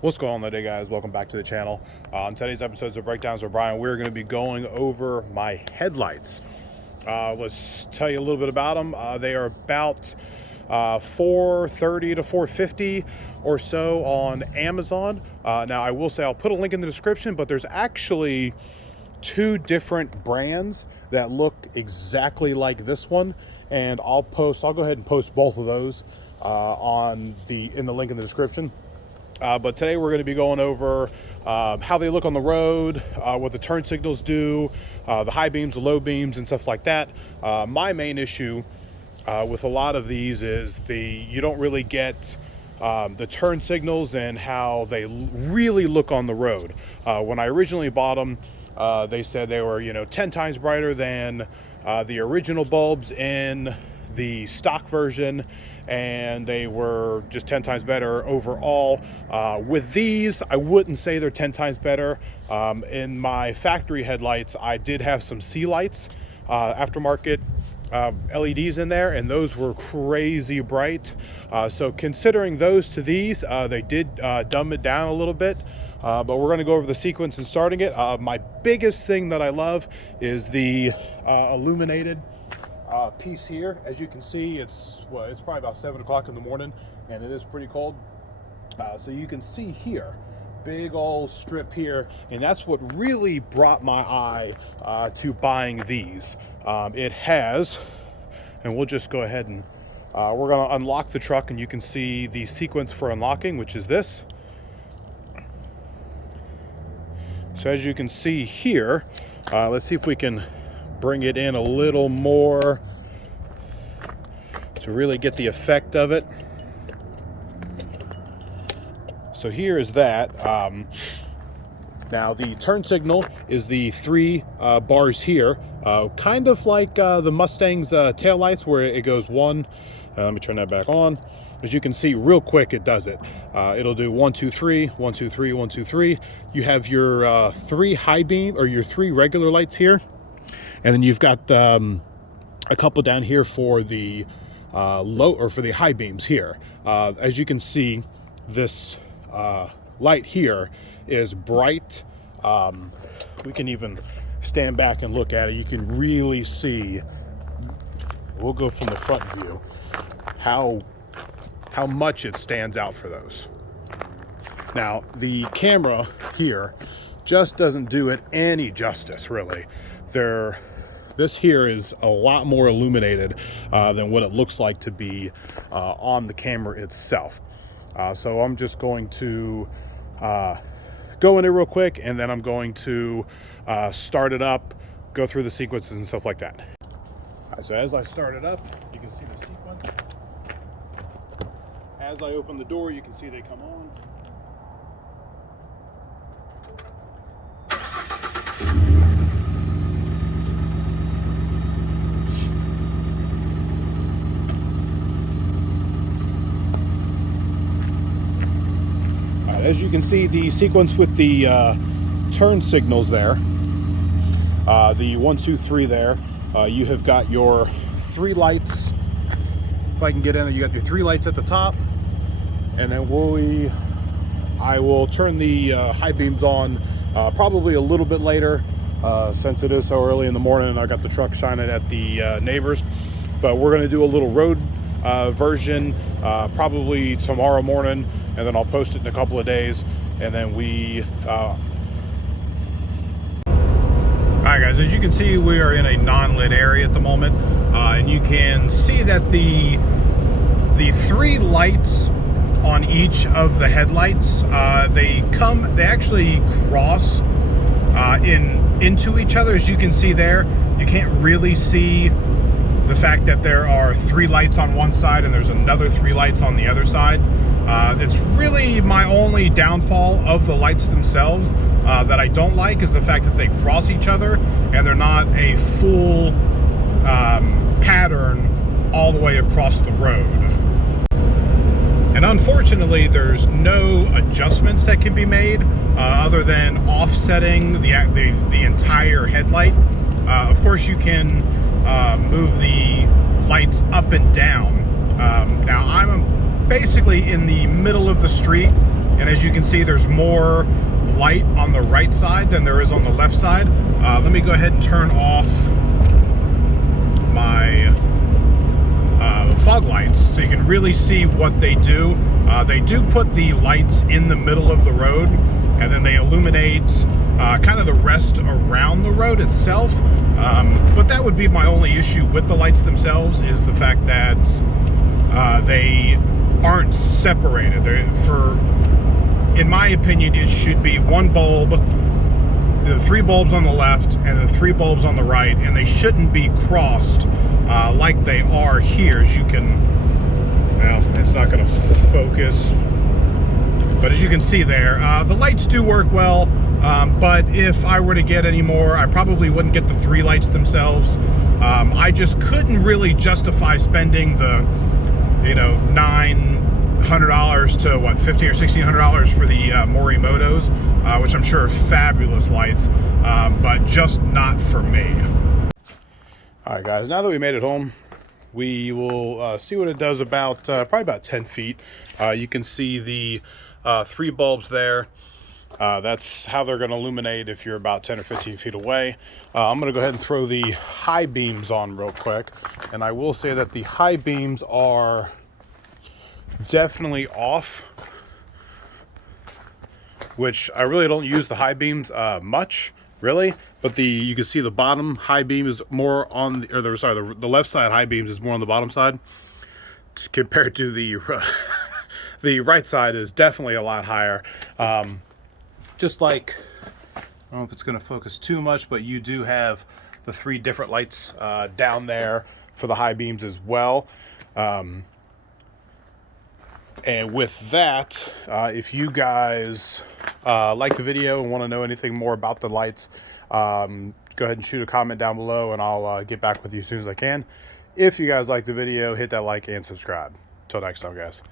What's going on today, guys? Welcome back to the channel. On today's episodes of Breakdowns with Brian, we're going to be going over my headlights. Let's tell you a little bit about them. They are about $430 to $450 or so on Amazon. Now, I will say I'll put a link in the description, but there's actually two different brands that look exactly like this one, and I'll go ahead and post both of those in the link in the description. But today we're going to be going over how they look on the road, what the turn signals do, the high beams, the low beams, and stuff like that. My main issue with a lot of these is you don't really get the turn signals and how they really look on the road. When I originally bought them, they said they were 10 times brighter than the original bulbs in the stock version, and they were just 10 times better overall. With these, I wouldn't say they're 10 times better. In my factory headlights, I did have some C-lights, aftermarket LEDs in there, and those were crazy bright. So considering those to these, they did dumb it down a little bit. But we're going to go over the sequence and starting it. My biggest thing that I love is the illuminated piece here. As you can see, it's probably about 7 o'clock in the morning, and it is pretty cold. So you can see here, big old strip here, and that's what really brought my eye to buying these. It has, and we'll just go ahead and we're going to unlock the truck, and you can see the sequence for unlocking, which is this. So as you can see here, let's see if we can bring it in a little more to really get the effect of it. So here is that. Now the turn signal is the 3 bars here, kind of like the Mustang's tail lights, where it goes 1. Let me turn that back on. As you can see, real quick, it does it. It'll do 1, 2, 3, 1, 2, 3, 1, 2, 3. You have your 3 high beam, or your 3 regular lights here, and then you've got a couple down here for the low, or for the high beams here. As you can see, this light here is bright. We can even stand back and look at it. You can really see, we'll go from the front view, how much it stands out for those. Now the camera here just doesn't do it any justice, really. This here is a lot more illuminated than what it looks like to be on the camera itself. So I'm just going to go in it real quick, and then I'm going to start it up, go through the sequences and stuff like that. All right, so as I start it up, you can see the sequence. As I open the door, you can see they come on. As you can see, the sequence with the turn signals there, the 1, 2, 3 there, you have got your 3 lights. If I can get in there, you got your 3 lights at the top, and then I will turn the high beams on probably a little bit later, since it is so early in the morning and I got the truck shining at the neighbors. But we're going to do a little road version probably tomorrow morning, and then I'll post it in a couple of days, and then Alright guys, as you can see, we are in a non-lit area at the moment, and you can see that the 3 lights on each of the headlights, they actually cross into each other. As you can see there, you can't really see the fact that there are 3 lights on one side and there's another 3 lights on the other side. It's really my only downfall of the lights themselves that I don't like, is the fact that they cross each other and they're not a full pattern all the way across the road. And unfortunately, there's no adjustments that can be made other than offsetting the entire headlight. Of course, you can move the lights up and down. Now I'm basically in the middle of the street, And as you can see, there's more light on the right side than there is on the left side. Let me go ahead and turn off my fog lights so you can really see what they do. They do put the lights in the middle of the road, and then they illuminate kind of the rest around the road itself. But that would be my only issue with the lights themselves, is the fact that they aren't separated. In my opinion, it should be one bulb, the 3 bulbs on the left and the 3 bulbs on the right, and they shouldn't be crossed like they are here. As you can, well, it's not going to focus, but as you can see there, the lights do work well, but if I were to get any more, I probably wouldn't get the 3 lights themselves. I just couldn't really justify spending the, you know, $900 to what, $1,500 or $1,600 for the Morimotos, which I'm sure are fabulous lights, but just not for me. All right, guys, now that we made it home, we will see what it does about probably about 10 feet. You can see the 3 bulbs there. That's how they're going to illuminate if you're about 10 or 15 feet away. I'm going to go ahead and throw the high beams on real quick, and I will say that the high beams are definitely off, which I really don't use the high beams much, really, but you can see the bottom high beam is more on the, or sorry, the left side high beams is more on the bottom side compared to the the right side is definitely a lot higher. Just like, I don't know if it's going to focus too much, but you do have the 3 different lights down there for the high beams as well. And with that, if you guys like the video and want to know anything more about the lights, go ahead and shoot a comment down below, and I'll get back with you as soon as I can. If you guys like the video, hit that like and subscribe. Till next time, guys.